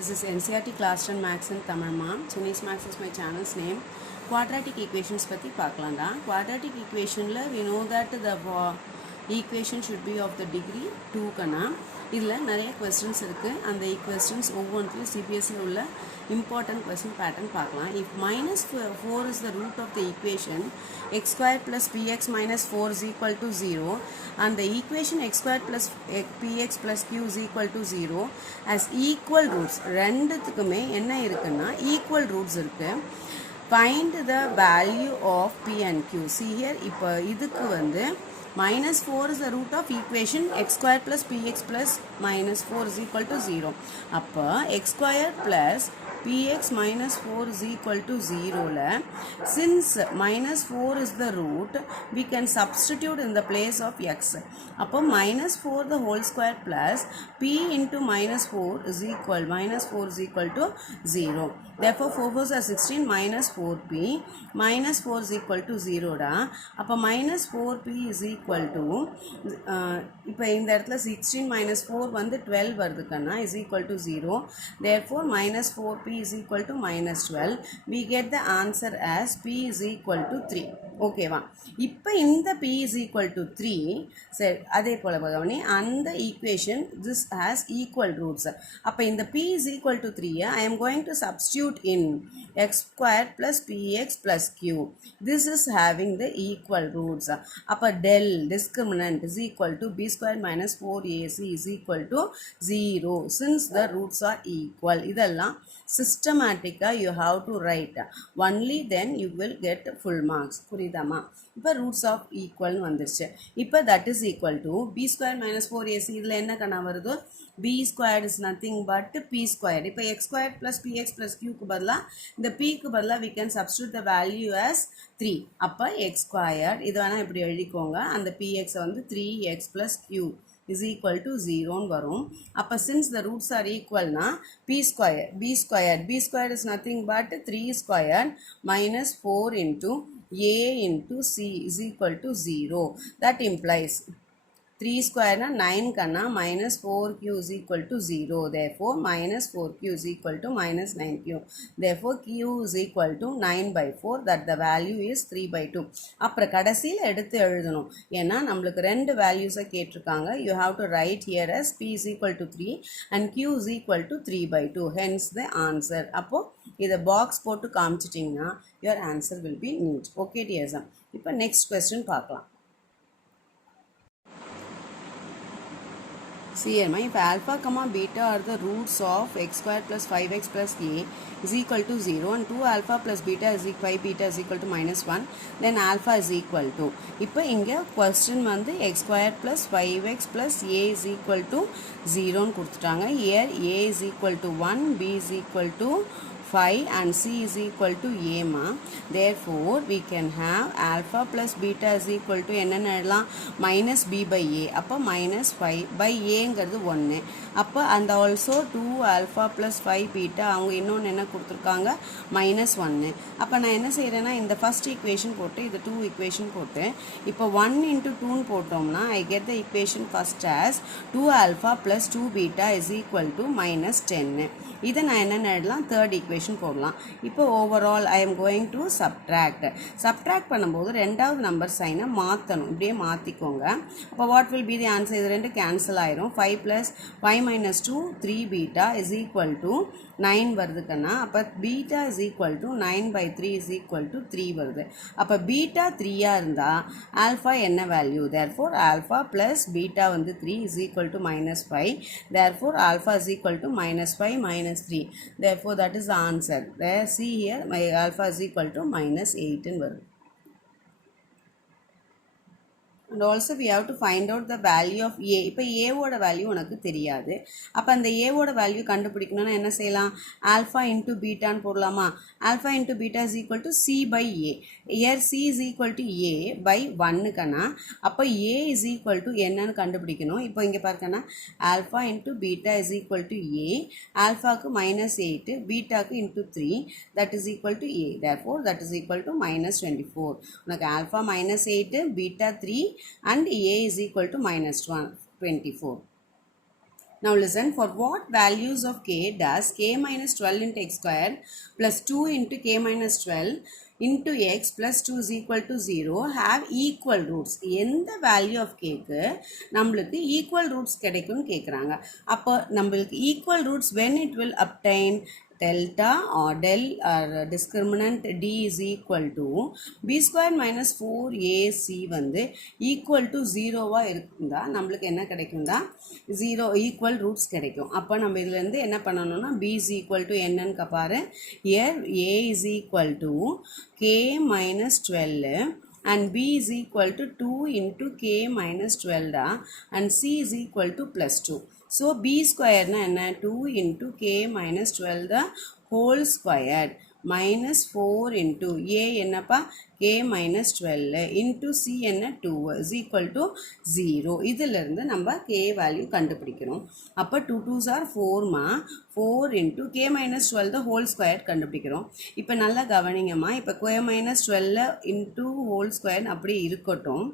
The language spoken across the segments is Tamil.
This is NCERT Class 10 Maths and Tamil Ma'am. Chinese Maths is my channel's name. Quadratic equations பத்தி பார்க்கலாம்டா. Quadratic equationல we know that the equation should be of the degree 2 கனா. இதில் நிறைய questions இருக்குது. அந்த questions ஒவ்வொன்றிலும் CBSE உள்ள important question pattern பார்க்கலாம். If minus 4 is the root of the equation x squared plus px minus 4 is equal to 0 and the equation x squared plus px plus q is equal to 0 as equal roots ரெண்டுத்துக்குமே என்ன இருக்குன்னா equal roots இருக்கு. Find the value of p and q. See here இப்போ இதுக்கு வந்து minus 4 is the root of equation x squared plus px plus minus 4 is equal to 0. அப்போ x squared plus px minus 4 is equal to 0 la, since minus 4 is the root, we can substitute in the place of x. அப்போ minus 4 the whole square plus p into minus 4 is equal to 0. Therefore 4 4s are 16 minus 4p minus 4 is equal to 0 da. அப்போ minus 4p is equal to இப்போ இந்த இடத்துல 16 minus 4 வந்து 12 வருதுக்கன்னா is equal to 0. Therefore minus 4p is equal to minus 12. We get the answer as p is equal to 3. Okay வா. இப்போ இந்த p is equal to 3 சரி அதே போல கவனி அந்த equation this has equal roots. அப்போ இந்த p is equal to 3 I am going to substitute in x squared plus px plus q. This is having the equal roots. அப்போ del discriminant is equal to b squared minus 4ac is equal to 0 since the roots are equal. இதெல்லாம் systematically you have to write. Only then you will get full marks. புரியுதாமா? இப்போ roots of equal வந்துருச்சு. இப்போ that is equal to b squared minus 4ac. இதில் என்ன கணா வருது? b squared is nothing but p squared. இப்போ x squared plus px plus q க்கு பதிலா இந்த p க்கு பதிலா we can substitute the value as 3. அப்போ x squared இது வேணா இப்படி எழுதிக்கோங்க. அந்த px வந்து 3x plus q is equal to 0 வரும். அப்போ since the roots are equal na b squared is nothing but 3 squared minus 4 into a into c is equal to 0. That implies 3 square na 9 kanna minus 4q is equal to 0. Therefore minus 4q is equal to minus 9q. Therefore q is equal to 9 by 4 that the value is 3 by 2. அப்புறம் கடைசியில் எடுத்து எழுதணும். ஏன்னா நம்மளுக்கு ரெண்டு வேல்யூஸை கேட்டிருக்காங்க. You have to write here as p is equal to 3 and q is equal to 3 by 2. Hence the answer. அப்போ இதை பாக்ஸ் போட்டு காமிச்சிட்டிங்கன்னா your answer will be neat. Okay dears. இப்போ next question பார்க்கலாம். See here, if alpha comma beta are the roots of x squared plus 5x plus a is equal to 0 and 2 alpha plus beta is equal 5 beta is equal to minus 1, then alpha is equal to. இப்போ இங்கே question வந்து x squared plus 5x plus a is equal to 0 கொடுத்துட்டாங்க. Here a is equal to 1, b is equal to 5 and c is equal to a ma. Therefore we can have alpha plus beta is equal to என்னன்னு எழுதலாம் minus b by a. அப்போ minus 5 by aங்கிறது 1. அப்போ and also 2 alpha plus 5 beta அவங்க இன்னொன்று என்ன கொடுத்துருக்காங்க minus 1. அப்போ நான் என்ன செய்கிறேன்னா இந்த first equation போட்டு இது 2 equation போட்டு இப்போ 1 into 2 போட்டோம்னா I get the equation first as 2 alpha plus 2 beta is equal to minus 10. இதை நான் என்னென்ன எழுதலாம் third equation போடலாம். இப்போ overall I am going to subtract பண்ணும்போது ரெண்டாவது நம்பர் சைனை மாற்றணும். இப்படியே மாற்றிக்கோங்க. அப்போ what will be the answer? இது ரெண்டு கேன்சல் ஆயிரும். 5 plus 5 minus 2 3 beta is equal to 9 வருதுக்கன்னா அப்போ beta is equal to 9 by 3 is equal to 3 வருது. அப்போ beta 3 இருந்தால் alpha என்ன value? Therefore alpha plus beta வந்து 3 is equal to minus 5. Therefore alpha is equal to minus 5 minus 3. Therefore that is the answer. There see here my alpha is equal to minus 8 in வருது. And also we have to find out the value of a. இப்போ a ஓட வேல்யூ உனக்கு தெரியாது. அப்போ அந்த a ஓட வேல்யூ கண்டுபிடிக்கணும்னா என்ன செய்யலாம்? alpha into beta போடலாமா? alpha into beta is equal to c by a. Here c is equal to a by 1 கனா அப்போ a is equal to என்னன்னு கண்டுபிடிக்கணும். இப்போ இங்கே பார்க்கனா alpha into beta is equal to a. alphaக்கு minus 8 betaக்கு into 3 that is equal to a. Therefore that is equal to minus 24. உனக்கு alpha minus 8 beta 3 and a is equal to minus 24. Now listen, for what values of k does k minus 12 into x square plus 2 into k minus 12 into x plus 2 is equal to 0 have equal roots? எந்த value of kக்கு நம்மளுக்கு equal roots கிடைக்கும்னு கேட்குறாங்க. அப்போ நம்மளுக்கு equal roots when it will obtain delta or del or discriminant d is equal to b square minus 4ac வந்து equal to 0வா இருக்குதா நம்மளுக்கு என்ன கிடைக்கும்தா 0 equal roots கிடைக்கும். அப்போ நம்ம இதிலேருந்து என்ன பண்ணணும்னா b is equal to என்னன்னு பாரு. here a is equal to k minus 12 and b is equal to 2 into k minus 12 da, and c is equal to plus 2. So b square na enna 2 into k minus 12 the whole squared minus 4 into a enna pa k minus 12 into c enna 2 is equal to 0. இதிலிருந்து நம்ம k value கண்டுபிடிக்கிறோம். அப்போ 2 2s are 4 மா 4 into k minus 12 the whole square கண்டுபிடிக்கிறோம். இப்போ நல்லா கவனிங்கம்மா. இப்போ k minus 12 into whole square அப்படி இருக்கட்டும்.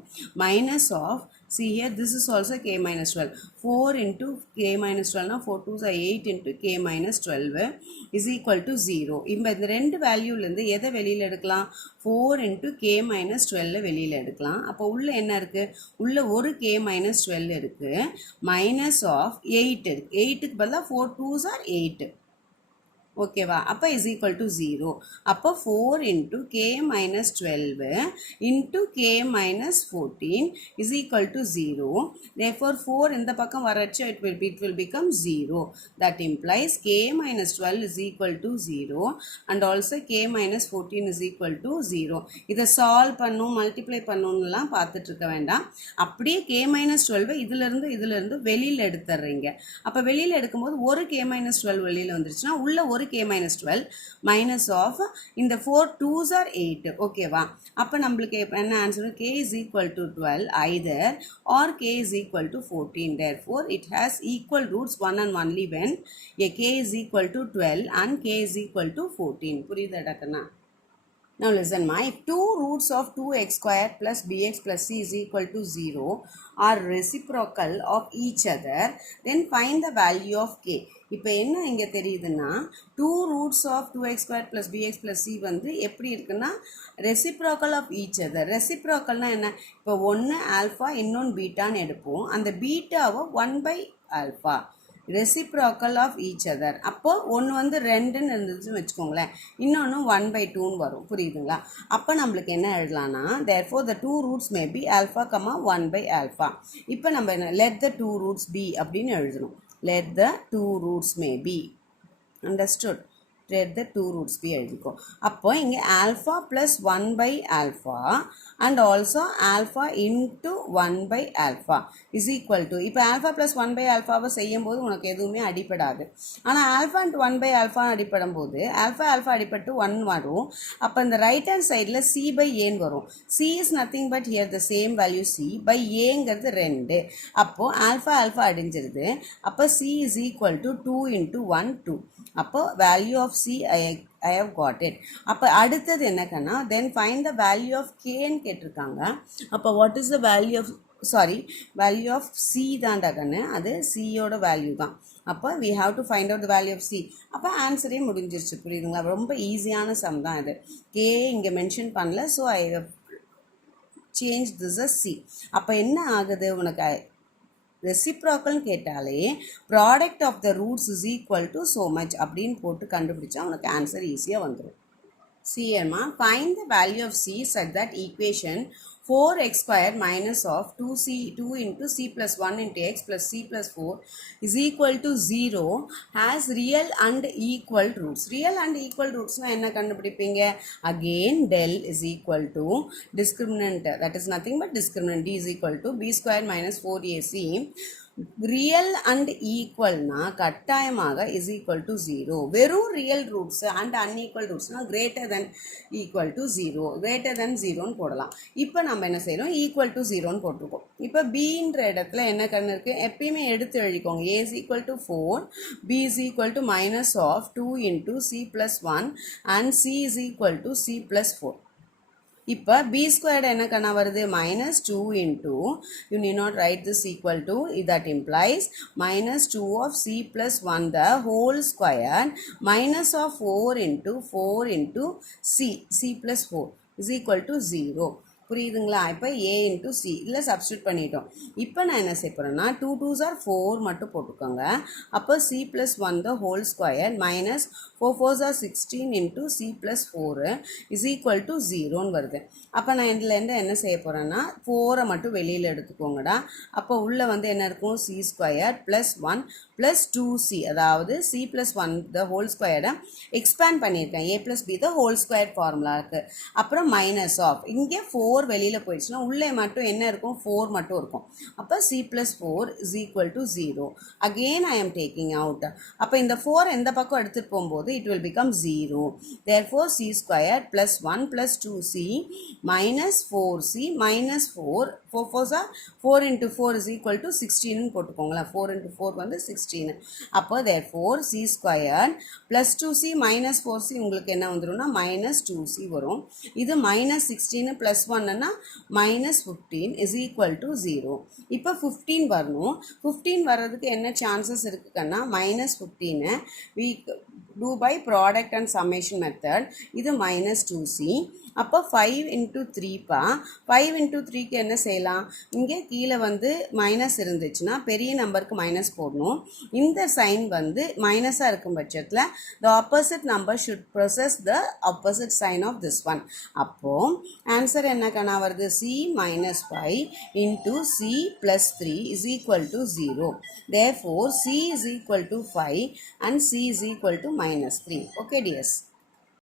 minus of, see here this is also k minus 12. 4 into k minus 12 na 4 2s are 8 into k minus 12 is equal to 0. இப்போ இந்த ரெண்டு வேல்யூலேருந்து எதை வெளியில் எடுக்கலாம்? 4 into k minus 12 வெளியில் எடுக்கலாம். அப்போ உள்ள என்ன இருக்குது? உள்ள ஒரு k minus 12 இருக்குது. minus of 8 இருக்குது. 8க்கு பதிலாக 4 2s are 8. ஓகேவா? அப்போ இஸ் ஈக்குவல் டு 0. அப்போ 4 into K minus 12 into K minus 14 is equal to 0. Therefore 4 இந்த பக்கம் வரச்சு it will become 0. That implies k minus 12 is equal to 0 and also k minus 14 is equal to 0. இதை சால்வ் பண்ணும் மல்டிப்ளை பண்ணணும்லாம் பார்த்துட்டு இருக்க வேண்டாம். அப்படியே k minus 12 இதிலிருந்து வெளியில் எடுத்துடுறீங்க. அப்போ வெளியில் எடுக்கும்போது ஒரு k minus 12 வெளியில் வந்துருச்சுன்னா உள்ள ஒரு k minus 12 minus of இந்த 4 2s are 8. ஓகேவா? அப்போ நம்மளுக்கு என்ன answer? k is equal to 12 either or k is equal to 14. Therefore it has equal roots one and only when a k is equal to 12 and k is equal to 14. புரியுதாடா கண்ணா? Now listen ma, if two roots of 2x square plus bx plus c is equal to 0 are reciprocal of each other, then find the value of k. இப்போ என்ன இங்கே தெரியுதுன்னா 2 roots of 2x square plus bx plus c வந்து எப்படி இருக்குன்னா reciprocal of each other. reciprocalனா என்ன? இப்போ ஒன்று ஆல்ஃபா இன்னொன்று பீட்டான்னு எடுப்போம். அந்த பீட்டாவை 1 by alpha reciprocal of each other. அப்போ ஒன்று வந்து 2ன்னு இருந்துச்சுன்னு வச்சுக்கோங்களேன், இன்னொன்று 1 by 2ன்னு வரும். புரியுதுங்களா? அப்போ நம்மளுக்கு என்ன எழுதலாம்னா therefore the two roots may be alpha, 1 by alpha. இப்போ நம்ம என்ன let the two roots be அப்படின்னு எழுதணும். let the two roots may be. Understood? let the two roots be எழுதிக்கோ. அப்போ இங்கே alpha plus 1 by alpha and also alpha into 1 by alpha is equal to, இப்போ alpha plus 1 by alphaவை செய்யும் போது உனக்கு எதுவுமே அடிப்படாது. ஆனால் alpha and 1 by alpha அடிப்படும் போது alpha அடிப்பட்டு 1 வரும். அப்போ இந்த ரைட் ஹேண்ட் சைடில் c by a வரும். c is nothing but here the same value c by aங்கிறது 2. அப்போ alpha அடிஞ்சிருது. அப்போ c is equal to 2 into 1 2. அப்போ value of c I have got it. அப்போ அடுத்தது என்னக்கன்னா then find the value of k ன்னு கேட்டிருக்காங்க. அப்போ what is the value of c தான்டா கண்ணு, அது c யோட வேல்யூ தான். அப்போ we have to find out the value of c. அப்போ ஆன்சரே முடிஞ்சிருச்சு. புரியுதுங்களா? ரொம்ப ஈஸியான சம் தான் இது. k இங்கே மென்ஷன் பண்ணல, so I change this as c. அப்போ என்ன ஆகுது உனக்கு? ரெசிப்ராக்கல்னு கேட்டாலே product of the roots is equal to so much அப்படின்னு போட்டு கண்டுபிடிச்சா உனக்கு ஆன்சர் ஈஸியாக வந்துடும். சிஎம்மா find the value of c such that equation 4x square minus of 2 into c plus 1 into x plus c plus 4 is equal to 0 has real and equal roots. real and equal rootsனா என்ன கண்டுபிடிப்பீங்க? again del is equal to discriminant, that is nothing but discriminant d is equal to b square minus 4ac. Real and ஈக்குவல்னா கட்டாயமாக இஸ் ஈக்குவல் டு 0. வெறும் ரியல் ரூட்ஸ் அண்ட் அன்ஈக்குவல் ரூட்ஸ்னால் greater than equal to 0, greater than 0ன்னு போடலாம். இப்போ நம்ம என்ன செய்கிறோம்? ஈக்குவல் டு 0ன்னு போட்டிருக்கோம். இப்போ பின்ற இடத்துல என்ன கண்ணு இருக்குது? எப்பயுமே எடுத்து எழுதிக்கோங்க. a is equal to 4, b is equal to minus of 2 into c plus 1 and c is equal to c plus 4. இப்போ b squared என்ன கண்ணா வருது minus 2 into you need not write this equal to that implies minus 2 of c plus 1 the whole squared minus of 4 into c plus 4 is equal to 0. புரியுதுங்களா இப்போ a into c இதில் சப்ஸ்டியூட் பண்ணிட்டோம் இப்போ நான் என்ன செய்ய போகிறேன்னா 2 2s are 4 மட்டும் போட்டுக்கோங்க அப்போ c plus 1 the whole square minus 4 4s are 16 into c plus 4 is equal to 0ன்னு வருது அப்போ நான் இதில் என்ன செய்ய போகிறேன்னா 4 மட்டும் வெளியில் எடுத்துக்கோங்கடா அப்போ உள்ளே வந்து என்ன இருக்கும் c squared plus 1 plus 2c அதாவது c plus 1 the whole squared expand பண்ணியிருக்கேன் a plus b the whole squared formula இருக்குது அப்புறம் மைனஸ் ஆஃப் இங்கே 4 வெளியில் போயிடுச்சுன்னா உள்ளே மட்டும் என்ன இருக்கும் 4 மட்டும் இருக்கும் அப்போ c plus 4 is equal to 0 again I am taking out அப்போ இந்த 4 எந்த பக்கம் எடுத்துகிட்டு போகும்போது it will become 0 therefore c squared plus 1 plus 2c minus 4c minus 4 4 are 4 into 4 is equal to 16 போட்டுக்கோங்களா 4 into 4 வந்து 16 அப்போ therefore c squared plus 2c minus 4c உங்களுக்கு என்ன வந்துரும்னா minus 2c வரும் இது minus 16 plus 1 னா minus 15 is equal to 0 இப்போ 15 வரணும் 15 வர்றதுக்கு என்ன சான்சஸ் இருக்குன்னா minus 15 we do by product and summation method இது minus 2c அப்போ 5 into 3 பா 5 into 3க்கு என்ன செய்யலாம் இங்கே கீழே வந்து மைனஸ் இருந்துச்சுன்னா பெரிய நம்பருக்கு மைனஸ் போடணும் இந்த சைன் வந்து மைனஸாக இருக்கும் பட்சத்தில் the opposite number should possess the opposite sign of this one அப்போது ஆன்சர் என்ன கண்ணா வருது c minus 5 into c plus 3 is equal to 0 therefore c is equal to 5 and c is equal to minus 3 okay dears